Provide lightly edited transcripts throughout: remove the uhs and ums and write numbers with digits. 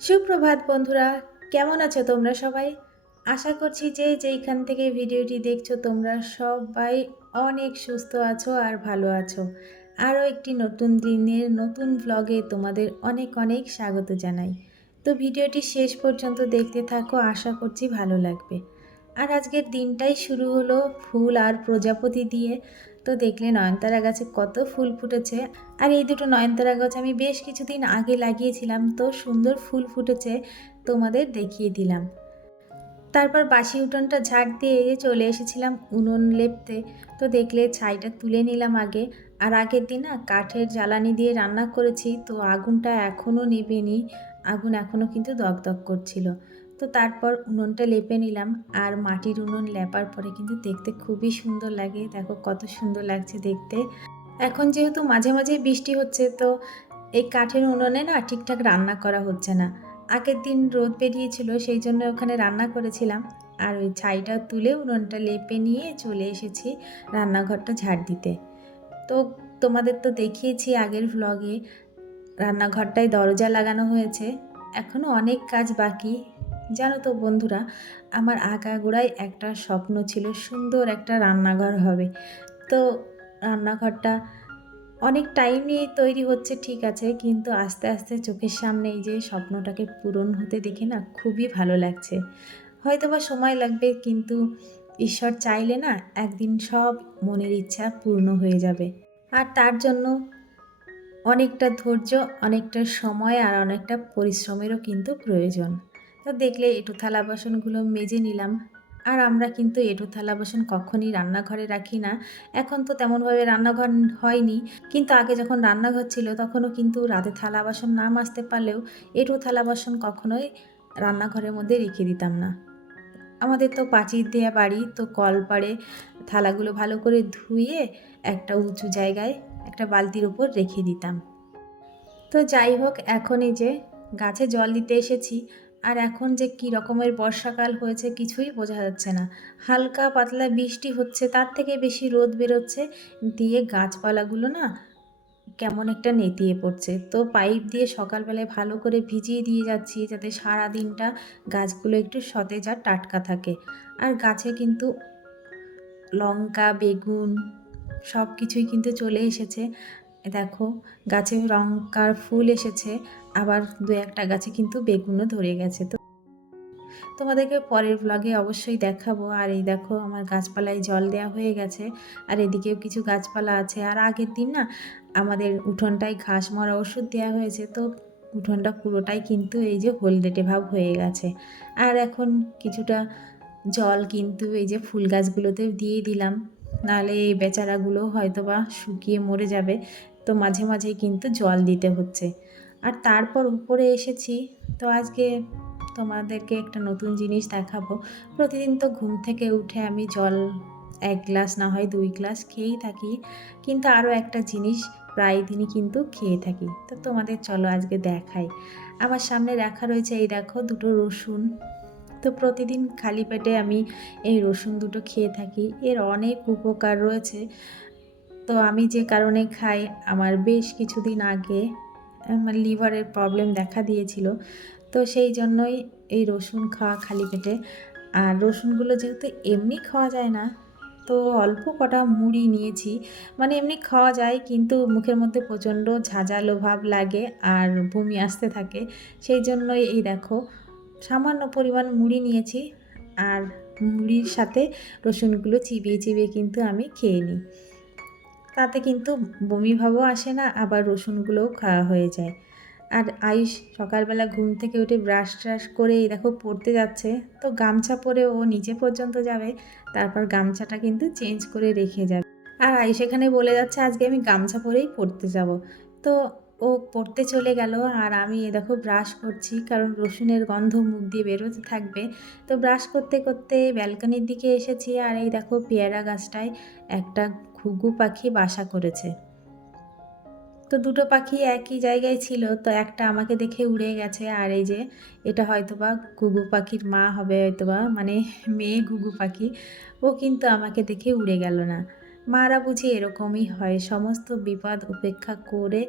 সুপ্রভাত বন্ধুরা, কেমন আছো তোমরা সবাই? আশা করছি যে যেইখান থেকে ভিডিওটি দেখছো তোমরা সবাই অনেক সুস্থ আছো আর ভালো আছো। আরও একটি নতুন দিনের নতুন ভ্লগে তোমাদের অনেক অনেক স্বাগত জানাই। তো ভিডিওটি শেষ পর্যন্ত দেখতে থাকো, আশা করছি ভালো লাগবে। আর আজকের দিনটাই শুরু হলো ফুল আর প্রজাপতি দিয়ে। তো দেখলে নয়নতারা গাছে কত ফুল ফুটেছে। আর এই দুটো নয়নতারা গাছ আমি বেশ কিছুদিন আগে লাগিয়েছিলাম, তো সুন্দর ফুল ফুটেছে, তোমাদের দেখিয়ে দিলাম। তারপর বাসি উঠোনটা ঝাড় দিয়ে চলে এসেছিলাম উনুন লেপতে। তো দেখলে ছাইটা তুলে নিলাম আগে। আর আগের দিন না কাঠের জ্বালানি দিয়ে রান্না করেছি, তো আগুনটা এখনও নিভেনি, আগুন এখনও কিন্তু দগদগ করছিল। তো তারপর উনুনটা লেপে নিলাম। আর মাটির উনুন লেপার পরে কিন্তু দেখতে খুবই সুন্দর লাগে, দেখো কত সুন্দর লাগছে দেখতে। এখন যেহেতু মাঝে মাঝে বৃষ্টি হচ্ছে, তো এই কাঠের উনুনে না ঠিকঠাক রান্না করা হচ্ছে না। আগের দিন রোদ বেরিয়েছিল, সেই জন্য ওখানে রান্না করেছিলাম। আর ওই ছাইটা তুলে উনুনটা লেপে নিয়ে চলে এসেছি রান্নাঘরটা ঝাড় দিতে। তো তোমাদের তো দেখিয়েছি আগের ভ্লগে, রান্নাঘরটায় দরজা লাগানো হয়েছে। এখনও অনেক কাজ বাকি। জানো তো বন্ধুরা, আমার আগাগোড়ায় একটা স্বপ্ন ছিল, সুন্দর একটা রান্নাঘর হবে। তো রান্নাঘরটা অনেক টাইম নিয়ে তৈরি হচ্ছে ঠিক আছে, কিন্তু আস্তে আস্তে চোখের সামনে এই যে স্বপ্নটাকে পূরণ হতে দেখে না খুবই ভালো লাগছে। হয়তো বা সময় লাগবে, কিন্তু ঈশ্বর চাইলে না একদিন সব মনের ইচ্ছা পূর্ণ হয়ে যাবে। আর তার জন্য অনেকটা ধৈর্য, অনেকটা সময় আর অনেকটা পরিশ্রমেরও কিন্তু প্রয়োজন। তো দেখলে এঁটো থালা বাসনগুলো মেজে নিলাম। আর আমরা কিন্তু এঁটো থালা বাসন কখনই রান্নাঘরে রাখি না। এখন তো তেমনভাবে রান্নাঘর হয়নি, কিন্তু আগে যখন রান্নাঘর ছিল তখনও কিন্তু রাতে থালা বাসন না মাজতে পারলেও এঁটো থালা বাসন কখনোই রান্নাঘরের মধ্যে রেখে দিতাম না। আমাদের তো পাঁচিল দেওয়া বাড়ি, তো কলপাড়ে থালাগুলো ভালো করে ধুয়ে একটা উঁচু জায়গায় একটা বালতির উপর রেখে দিতাম। তো যাই হোক, এখন এই যে গাছে জল দিতে এসেছি। আর এখন যে কী রকমের বর্ষাকাল হয়েছে কিছুই বোঝা যাচ্ছে না। হালকা পাতলা বৃষ্টি হচ্ছে, তার থেকে বেশি রোদ বেরোচ্ছে, দিয়ে গাছপালাগুলো না কেমন একটা নেতিয়ে পড়ছে। তো পাইপ দিয়ে সকালবেলায় ভালো করে ভিজিয়ে দিয়ে যাচ্ছি, যাতে সারা দিনটা গাছগুলো একটু সতেজ আর টাটকা থাকে। আর গাছে কিন্তু লঙ্কা, বেগুন সব কিছুই কিন্তু চলে এসেছে। দেখো, গাছে লঙ্কার ফুল এসেছে, আবার দু একটা গাছে কিন্তু বেগুনও ধরে গেছে। তো তোমাদেরকে পরের ব্লগে অবশ্যই দেখাবো। আর এই দেখো, আমার গাছপালায় জল দেওয়া হয়ে গেছে, আর এদিকেও কিছু গাছপালা আছে। আর আগের দিন না আমাদের উঠোনটায় ঘাস মরা ওষুধ দেওয়া হয়েছে, তো উঠোনটা পুরোটাই কিন্তু এই যে হলদেটে ভাব হয়ে গেছে। আর এখন কিছুটা জল কিন্তু এই যে ফুল গাছগুলোতেও দিয়ে দিলাম, নাহলে এই বেচারাগুলো হয়তো বা শুকিয়ে মরে যাবে। তো মাঝে মাঝে কিন্তু জল দিতে হচ্ছে। আর তারপর উপরে এসেছি। তো আজকে তোমাদেরকে একটা নতুন জিনিস দেখাবো। প্রতিদিন তো ঘুম থেকে উঠে আমি জল 1 গ্লাস না হয় 2 গ্লাস খেয়েই থাকি, কিন্তু আরও একটা জিনিস প্রায় দিনই কিন্তু খেয়ে থাকি। তো তোমাদের চলো আজকে দেখাই। আমার সামনে রাখা রয়েছে, এই দেখো, দুটো রসুন। তো প্রতিদিন খালি পেটে আমি এই রসুন দুটো খেয়ে থাকি, এর অনেক উপকার রয়েছে। তো আমি যে কারণে খাই, আমার বেশ কিছুদিন আগে আমার লিভারের প্রবলেম দেখা দিয়েছিল, তো সেই জন্যই এই রসুন খাওয়া খালি পেটে। আর রসুনগুলো যেহেতু এমনি খাওয়া যায় না, তো অল্প কটা মুড়ি নিয়েছি। মানে এমনি খাওয়া যায়, কিন্তু মুখের মধ্যে প্রচণ্ড ঝাঁঝালো ভাব লাগে আর বমি আসতে থাকে। সেই জন্যই এই দেখো, সামান্য পরিমাণ মুড়ি নিয়েছি, আর মুড়ির সাথে রসুনগুলো চিবিয়ে চিবিয়ে কিন্তু আমি খেয়ে নিই। তাতে কিন্তু বমি ভাবও আসে না, আবার রসুনগুলোও খাওয়া হয়ে যায়। আর আয়ুষ সকালবেলা ঘুম থেকে উঠে ব্রাশ ট্রাশ করে এই দেখো পড়তে যাচ্ছে। তো গামছা পরে ও নিচে পর্যন্ত যাবে, তারপর গামছাটা কিন্তু চেঞ্জ করে রেখে যাবে। আর আয়ুষ এখানে বলে যাচ্ছে আজকে আমি গামছা পরেই পড়তে যাব। তো ও পড়তে চলে গেল, আর আমি এ দেখো ব্রাশ করছি, কারণ রসুনের গন্ধ মুখ দিয়ে বেরোতে থাকবে। তো ব্রাশ করতে করতে ব্যালকনির দিকে এসেছি, আর এই দেখো পেয়ারা গাছটায় একটা ঘুঘু পাখি বাসা করেছে। তো দুটো পাখি একই জায়গায় ছিল, তো একটা আমাকে দেখে উড়ে গেছে। আর এই যে এটা হয়তোবা ঘুঘু পাখির মা হবে, হয়তোবা মানে মেয়ে ঘুঘু পাখি। ও কিন্তু আমাকে দেখে উড়ে গেল না। মারা বুঝি এরকমই হয়, সমস্ত বিপদ উপেক্ষা করে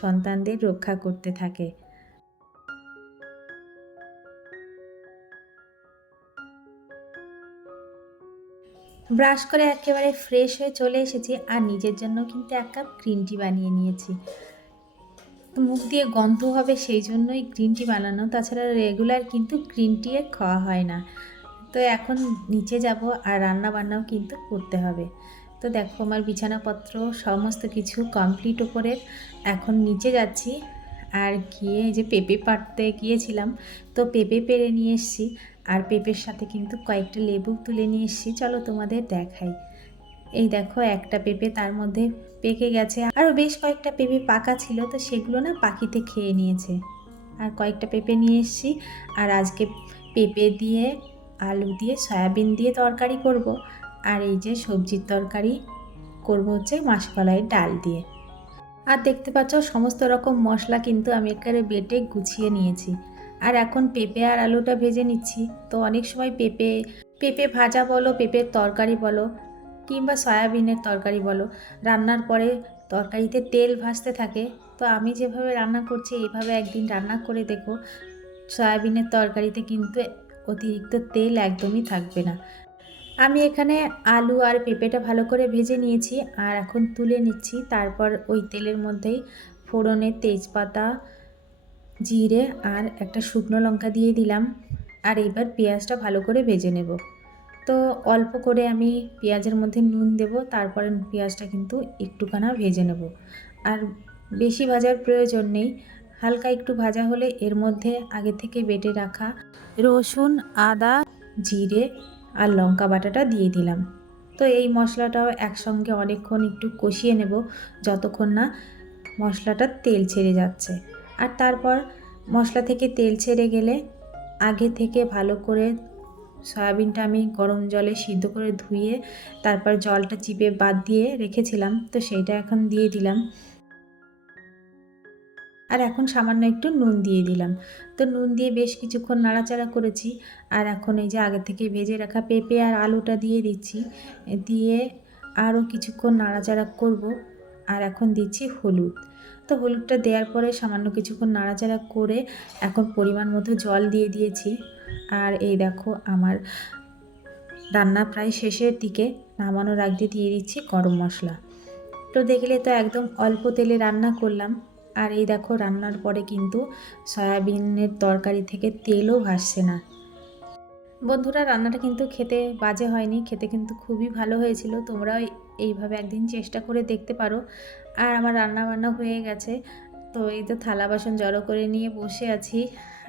সন্তানদের রক্ষা করতে থাকে। ব্রাশ করে একেবারে ফ্রেশ হয়ে চলে এসেছি আর নিজের জন্য কিন্তু 1 কাপ গ্রিন টি বানিয়ে নিয়েছি। তো মুখ দিয়ে গন্ধ হবে সেই জন্যই গ্রিন টি বানানো, তাছাড়া রেগুলার কিন্তু গ্রিন টি খাওয়া হয় না। তো এখন নিচে যাব আর রান্না বান্নাও কিন্তু করতে হবে। তো দেখো আমার বিছানাপত্র সমস্ত কিছু কমপ্লিট ওপরের। এখন নিচে যাচ্ছি আর গিয়ে এই যে পেঁপে পাড়তে গিয়েছিলাম, তো পেঁপে পেড়ে নিয়ে এসেছি আর পেঁপের সাথে কিন্তু কয়েকটা লেবু তুলে নিয়ে এসেছি, চলো তোমাদের দেখাই। এই দেখো একটা পেঁপে তার মধ্যে পেকে গেছে, আরও বেশ কয়েকটা পেঁপে পাকা ছিল, তো সেগুলো না পাখিতে খেয়ে নিয়েছে। আর কয়েকটা পেঁপে নিয়ে এসেছি আর আজকে পেঁপে দিয়ে আলু দিয়ে সয়াবিন দিয়ে তরকারি করব। আর এই যে সবজির তরকারি করব হচ্ছে মাসকলাইয়ের ডাল দিয়ে। আর দেখতে পাচ্ছ সমস্ত রকম মশলা কিন্তু আমি একেবারে বেটে গুছিয়ে নিয়েছি। আর এখন পেঁপে আর আলুটা ভেজে নিচ্ছি। তো অনেক সময় পেঁপে ভাজা বলো, পেঁপের তরকারি বলো, কিংবা সয়াবিনের তরকারি বলো, রান্নার পরে তরকারিতে তেল ভাসতে থাকে। তো আমি যেভাবে রান্না করছি এইভাবে একদিন রান্না করে দেখো, সয়াবিনের তরকারিতে কিন্তু অতিরিক্ত তেল একদমই থাকবে না। আমি এখানে আলু আর পেঁপেটা ভালো করে ভেজে নিয়েছি আর এখন তুলে নিচ্ছি। তারপর ওই তেলের মধ্যেই ফোড়নে তেজপাতা, জিরে আর একটা শুকনো লঙ্কা দিয়ে দিলাম। আর এইবার পেঁয়াজটা ভালো করে ভেজে নেব। তো অল্প করে আমি পেঁয়াজের মধ্যে নুন দেব, তারপরে পেঁয়াজটা কিন্তু একটুখানা ভেজে নেব। আর বেশি ভাজার প্রয়োজন নেই, হালকা একটু ভাজা হলে এর মধ্যে আগে থেকে বেটে রাখা রসুন, আদা, জিরে আর লঙ্কা বাটাটা দিয়ে দিলাম। তো এই মশলাটাও একসঙ্গে অনেকক্ষণ একটু কষিয়ে নেব, যতক্ষণ না মশলাটা তেল ছেড়ে যাচ্ছে। আর তারপর মশলা থেকে তেল ছেড়ে গেলে আগে থেকে ভালো করে সয়াবিনটা আমি গরম জলে সিদ্ধ করে ধুয়ে তারপর জলটা চিপে বাদ দিয়ে রেখেছিলাম, তো সেইটা এখন দিয়ে দিলাম। আর এখন সামান্য একটু নুন দিয়ে দিলাম। তো নুন দিয়ে বেশ কিছুক্ষণ নাড়াচাড়া করেছি। আর এখন এই যে আগে থেকে ভেজে রাখা পেঁপে আর আলুটা দিয়ে দিচ্ছি, দিয়ে আরও কিছুক্ষণ নাড়াচাড়া করব। আর এখন দিচ্ছি হলুদ। তো হলুদটা দেওয়ার পরে সামান্য কিছুক্ষণ নাড়াচাড়া করে এখন পরিমাণ মতো জল দিয়ে দিয়েছি। আর এই দেখো আমার রান্না প্রায় শেষের দিকে, নামানোর আগে দিয়ে দিচ্ছি গরম মশলা। তো দেখলে তো একদম অল্প তেলে রান্না করলাম। আর এই দেখো রান্নার পরে কিন্তু সয়াবিনের তরকারি থেকে তেলও ভাসছে না। বন্ধুরা রান্নাটা কিন্তু খেতে বাজে হয়নি, খেতে কিন্তু খুবই ভালো হয়েছিল। তোমরাও এইভাবে একদিন চেষ্টা করে দেখতে পারো। আর আমার রান্না বান্না হয়ে গেছে। তো এই তো থালা বাসন জড়ো করে নিয়ে বসে আছি।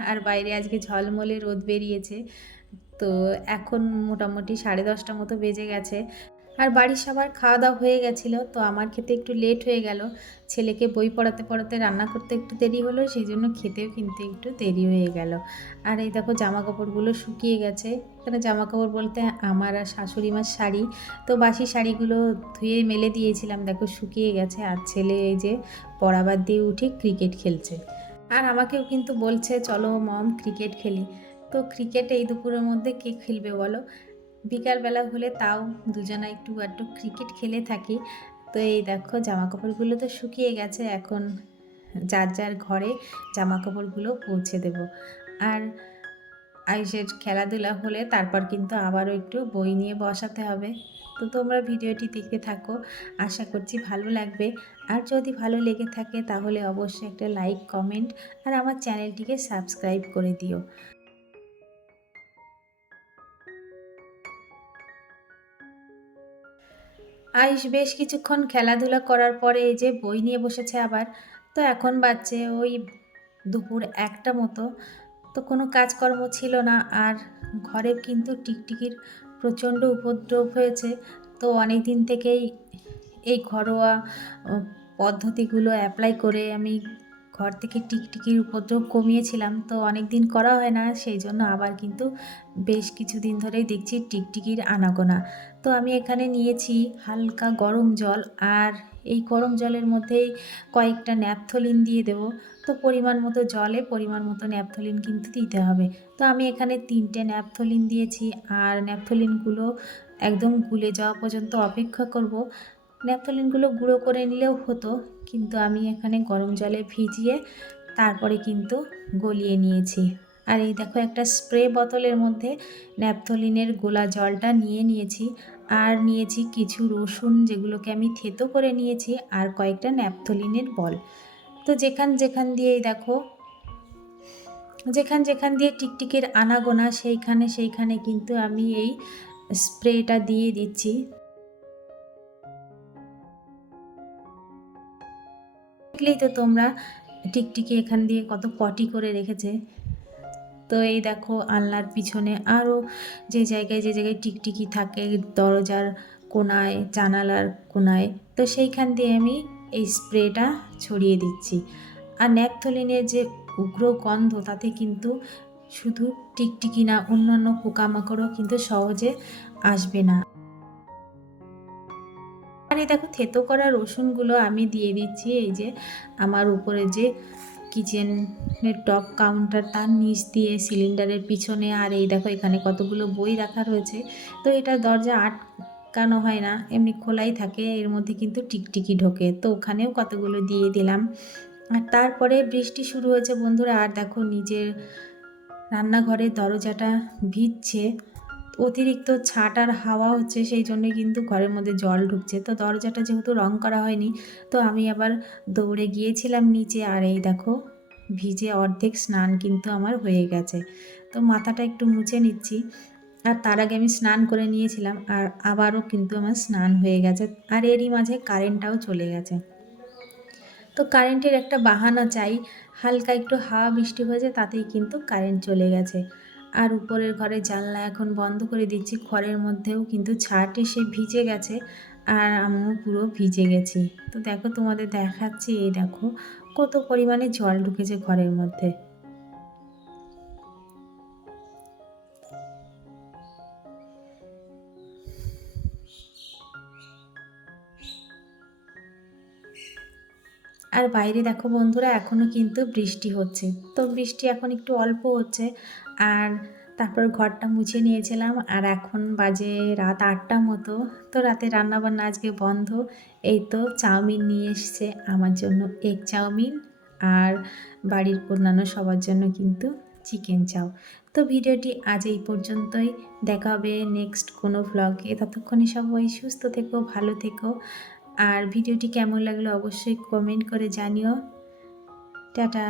আর বাইরে আজকে ঝলমলে রোদ বেরিয়েছে। তো এখন মোটামুটি 10:30 মতো বেজে গেছে। আর বাড়ির সবার খাওয়া দাওয়া হয়ে গেছিলো, তো আমার খেতে একটু লেট হয়ে গেল। ছেলেকে বই পড়াতে পড়াতে রান্না করতে একটু দেরি হলো, সেই জন্য খেতেও কিন্তু একটু দেরি হয়ে গেল। আর এই দেখো জামা কাপড়গুলো শুকিয়ে গেছে। এখানে জামা কাপড় বলতে আমার আর শাশুড়ি মার শাড়ি। তো বাসি শাড়িগুলো ধুয়ে মেলে দিয়েছিলাম, দেখো শুকিয়ে গেছে। আর ছেলে এই যে পড়াবার দিয়ে উঠে ক্রিকেট খেলছে। আর আমাকেও কিন্তু বলছে চলো মম ক্রিকেট খেলি। তো ক্রিকেট এই দুপুরের মধ্যে কে খেলবে বলো? বিকালবেলা হলে তাও দুজনা একটু আধটু ক্রিকেট খেলে থাকি। তো এই দেখো জামা কাপড়গুলো তো শুকিয়ে গেছে, এখন যার যার ঘরে জামা কাপড়গুলো পৌঁছে দেব। আর আয়ুষের খেলাধুলা হলে তারপর কিন্তু আবারও একটু বই নিয়ে বসাতে হবে। তো তোমরা ভিডিওটি দেখতে থাকো, আশা করছি ভালো লাগবে। আর যদি ভালো লেগে থাকে তাহলে অবশ্যই একটা লাইক, কমেন্ট আর আমার চ্যানেলটিকে সাবস্ক্রাইব করে দিও। আয়ুষ বেশ কিছুক্ষণ খেলাধুলা করার পরে এই যে বই নিয়ে বসেছে আবার। তো এখন বাজছে ওই দুপুর 1টা মতো। তো কোনো কাজকর্ম ছিল না, আর ঘরে কিন্তু টিকটিকির প্রচণ্ড উপদ্রব হয়েছে। তো অনেক দিন থেকেই এই ঘরোয়া পদ্ধতিগুলো অ্যাপ্লাই করে আমি ঘর থেকে টিকটিকির উপদ্রব কমিয়েছিলাম। তো অনেক দিন করা হয় না, সেই জন্য আবার কিন্তু বেশ কিছুদিন ধরেই দেখছি টিকটিকির আনাগোনা। তো আমি এখানে নিয়েছি হালকা গরম জল, আর এই গরম জলের মধ্যেই কয়েকটা ন্যাপথলিন দিয়ে দেবো। তো পরিমাণ মতো জলে পরিমাণ মতো ন্যাপথলিন কিন্তু দিতে হবে। তো আমি এখানে 3টে ন্যাপথলিন দিয়েছি, আর ন্যাপথলিনগুলো একদম গুলে যাওয়া পর্যন্ত অপেক্ষা করব। ন্যাপথলিনগুলো গুঁড়ো করে নিলেও হতো, কিন্তু আমি এখানে গরম জলে ভিজিয়ে তারপরে কিন্তু গলিয়ে নিয়েছি। আর এই দেখো একটা স্প্রে বোতলের মধ্যে ন্যাপথলিনের গোলা জলটা নিয়ে নিয়েছি। আর নিয়েছি কিছু রসুন, যেগুলোকে আমি থেতো করে নিয়েছি, আর কয়েকটা ন্যাপথলিনের বল। তো যেখান যেখান দিয়ে দেখো, যেখান যেখান দিয়ে টিকটিকির আনাগোনা সেইখানে সেইখানে কিন্তু আমি এই স্প্রেটা দিয়ে দিচ্ছি। দেখলেই তো তোমরা টিকটিকি এখান দিয়ে কত পটি করে রেখেছে। তো এই দেখো আলনার পিছনে আরও যে জায়গায় যে জায়গায় টিকটিকি থাকে, দরজার কোনায়, জানালার কোনায়, তো সেইখান দিয়ে আমি এই স্প্রেটা ছড়িয়ে দিচ্ছি। আর ন্যাপথলিনের যে উগ্র গন্ধ, তাতে কিন্তু শুধু টিকটিকি না, অন্যান্য পোকামাকড়ও কিন্তু সহজে আসবে না। আর এই দেখো থেতো করা রসুনগুলো আমি দিয়ে দিচ্ছি এই যে আমার উপরে যে কিচেনের টপ কাউন্টার, তার নিচ দিয়ে সিলিন্ডারের পিছনে। আর এই দেখো এখানে কতগুলো বই রাখা রয়েছে। তো এটা দরজা আটকানো হয় না, এমনি খোলাই থাকে, এর মধ্যে কিন্তু টিকটিকি ঢোকে, তো ওখানেও কতগুলো দিয়ে দিলাম। আর তারপরে বৃষ্টি শুরু হয়েছে বন্ধুরা। আর দেখো নিজের রান্নাঘরের দরজাটা ভিজছে, অতিরিক্ত ছাট আর হাওয়া হচ্ছে, সেই জন্যই কিন্তু ঘরের মধ্যে জল ঢুকছে। তো দরজাটা যেহেতু রং করা হয়নি, তো আমি আবার দৌড়ে গিয়েছিলাম নিচে। আর এই দেখো ভিজে অর্ধেক স্নান কিন্তু আমার হয়ে গেছে। তো মাথাটা একটু মুছে নিচ্ছি। আর তার আগে আমি স্নান করে নিয়েছিলাম, আর আবারও কিন্তু আমার স্নান হয়ে গেছে। আর এরই মাঝে কারেন্টটাও চলে গেছে। তো কারেন্টের একটা বাহানা চাই, হালকা একটু হাওয়া বৃষ্টি হয়েছে, তাতেই কিন্তু কারেন্ট চলে গেছে। আর উপরের ঘরে জানলা এখন বন্ধ করে দিচ্ছি, ঘরের মধ্যেও কিন্তু ছাট এসে ভিজে গেছে, আর আমিও পুরো ভিজে গেছি। তো দেখো তোমাদের দেখাচ্ছি, এই দেখো কত পরিমাণে জল ঢুকেছে ঘরের মধ্যে। আর বাইরে দেখো বন্ধুরা এখনও কিন্তু বৃষ্টি হচ্ছে। তো বৃষ্টি এখন একটু অল্প হচ্ছে। আর তারপর ঘরটা মুছে নিয়েছিলাম, আর এখন বাজে রাত 8টা মতো। তো রাতে রান্নাবান্না আজকে বন্ধ। এই তো চাউমিন নিয়ে এসছে আমার জন্য, এগ চাউমিন, আর বাড়ির অন্যান্য সবার জন্য কিন্তু চিকেন চাও। তো ভিডিওটি আজ এই পর্যন্তই, দেখা হবে নেক্সট কোনো ভ্লগে। ততক্ষণে সবাই সুস্থ থেকো, ভালো থেকো। আর ভিডিওটি কেমন লাগলো অবশ্যই কমেন্ট করে জানিও। টাটা।